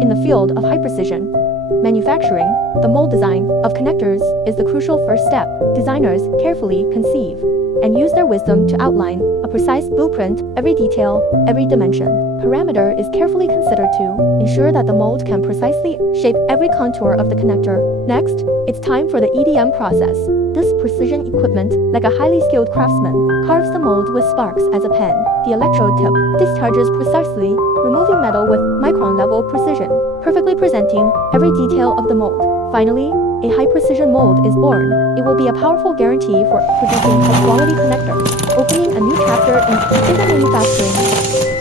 In the field of high precision manufacturing, the mold design of connectors is the crucial first step. Designers carefully conceive and use their wisdom to outline a precise blueprint. Every detail, every dimension, parameter is carefully considered to ensure that the mold can precisely shape every contour of the connector. Next, it's time for the EDM process. This precision equipment, like a highly skilled craftsman, carves the mold with sparks as a pen. The electrode tip discharges precisely, removing metal with micron-level precision, perfectly presenting every detail of the mold. Finally, a high-precision mold is born. It will be a powerful guarantee for producing high-quality connectors, opening a new chapter in precision manufacturing.